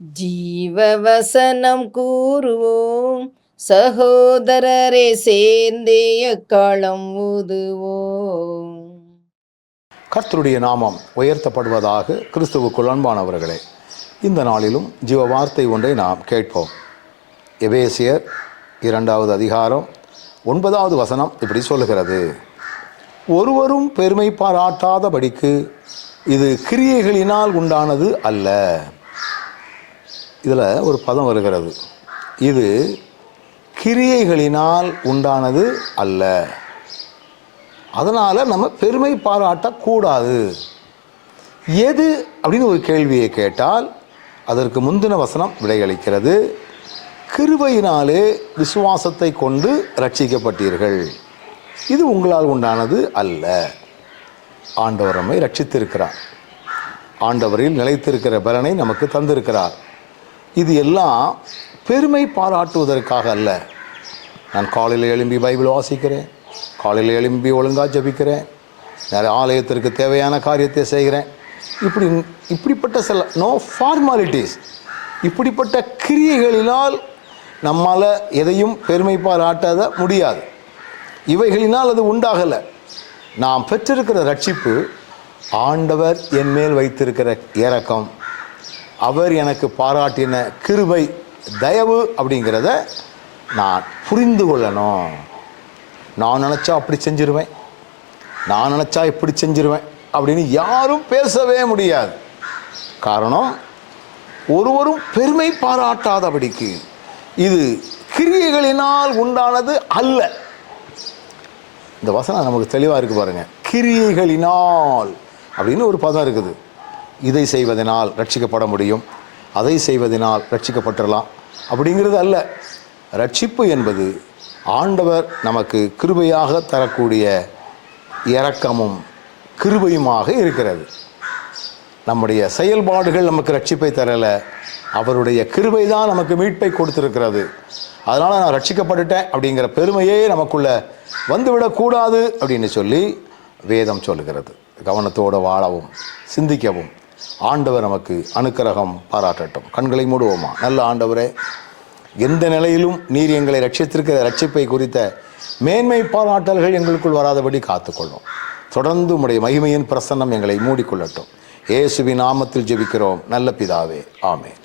ஜீவவசனம் கூறுவோம், சகோதரரே சேர்ந்தே எக்காலம் ஊதுவோம். கர்த்தருடைய நாமம் உயர்த்தப்படுவதாக. கிறிஸ்துவுக்குள் அன்பானவர்களே, இந்த நாளிலும் ஜீவ வார்த்தை ஒன்றை நாம் கேட்போம். எபேசியர் 2வது அதிகாரம் 9வது வசனம் இப்படி சொல்லுகிறது: ஒருவரும் பெருமை பாராட்டாதபடிக்கு இது கிரியைகளினால் உண்டானது அல்ல. இதில் ஒரு பதம் வருகிறது, இது கிரியைகளினால் உண்டானது அல்ல. அதனால் நம்ம பெருமை பாராட்டக்கூடாது. எது அப்படின்னு ஒரு கேள்வியை கேட்டால் அதற்கு முந்தின வசனம் விடையளிக்கிறது. கிருபையினாலே விசுவாசத்தை கொண்டு ரட்சிக்கப்பட்டீர்கள், இது உங்களால் உண்டானது அல்ல. ஆண்டவர் நம்மை ரட்சித்திருக்கிறார், ஆண்டவரில் நிலைத்திருக்கிற பலனை நமக்கு தந்திருக்கிறார். இது எல்லாம் பெருமை பாராட்டுவதற்காக அல்ல. நான் காலையில் எழும்பி பைபிள் வாசிக்கிறேன், காலையில் எழும்பி ஒழுங்காக ஜபிக்கிறேன், நிறைய ஆலயத்திற்கு தேவையான காரியத்தை செய்கிறேன், இப்படிப்பட்ட சில நோ ஃபார்மாலிட்டிஸ், இப்படிப்பட்ட கிரியைகளினால் நம்மால் எதையும் பெருமை பாராட்ட முடியாது. இவைகளினால் அது உண்டாகலை. நாம் பெற்றிருக்கிற ரட்சிப்பு ஆண்டவர் என் மேல் வைத்திருக்கிற இரக்கம், அவர் எனக்கு பாராட்டின கிருபை, தயவு அப்படிங்கிறத நான் புரிந்து கொள்ளணும். நான் நினச்சா அப்படி செஞ்சிருவேன், நான் நினச்சா இப்படி செஞ்சிருவேன் அப்படின்னு யாரும் பேசவே முடியாது. காரணம், ஒருவரும் பெருமை பாராட்டாதபடிக்கு இது கிரியைகளினால் உண்டானது அல்ல. இந்த வசனம் நமக்கு தெளிவாக இருக்குது பாருங்க. கிரியைகளினால் அப்படின்னு ஒரு பதம் இருக்குது. இதை செய்வதனால் ரட்சிக்கப்பட முடியும், அதை செய்வதனால் ரட்சிக்கப்பட்டுடலாம் அப்படிங்கிறது அல்ல. ரட்சிப்பு என்பது ஆண்டவர் நமக்கு கிருபையாக தரக்கூடிய இரக்கமும் கிருபையுமாக இருக்கிறது. நம்முடைய செயல்பாடுகள் நமக்கு ரட்சிப்பை தரலை, அவருடைய கிருபை தான் நமக்கு மீட்பை கொடுத்திருக்கிறது. அதனால் நான் ரட்சிக்கப்பட்டுட்டேன் அப்படிங்கிற பெருமையே நமக்குள்ள வந்துவிடக்கூடாது அப்படின்னு சொல்லி வேதம் சொல்லுகிறது. கவனத்தோடு வாழவும் சிந்திக்கவும் ஆண்டவர் நமக்கு அனுக்கிரகம் பாராட்டட்டும். கண்களை மூடுவோமா? நல்ல ஆண்டவரே, எந்த நிலையிலும் நீர் எங்களை ரட்சித்திருக்கிற ரட்சிப்பை குறித்த மேன்மை பாராட்டல்கள் எங்களுக்குள் வராதபடி காத்துக்கொள்ளும். தொடர்ந்து உம்முடைய மகிமையின் பிரசன்னம் எங்களை மூடிக்கொள்ளட்டும். இயேசுவின் நாமத்தில் ஜெபிக்கிறோம் நல்ல பிதாவே, ஆமென்.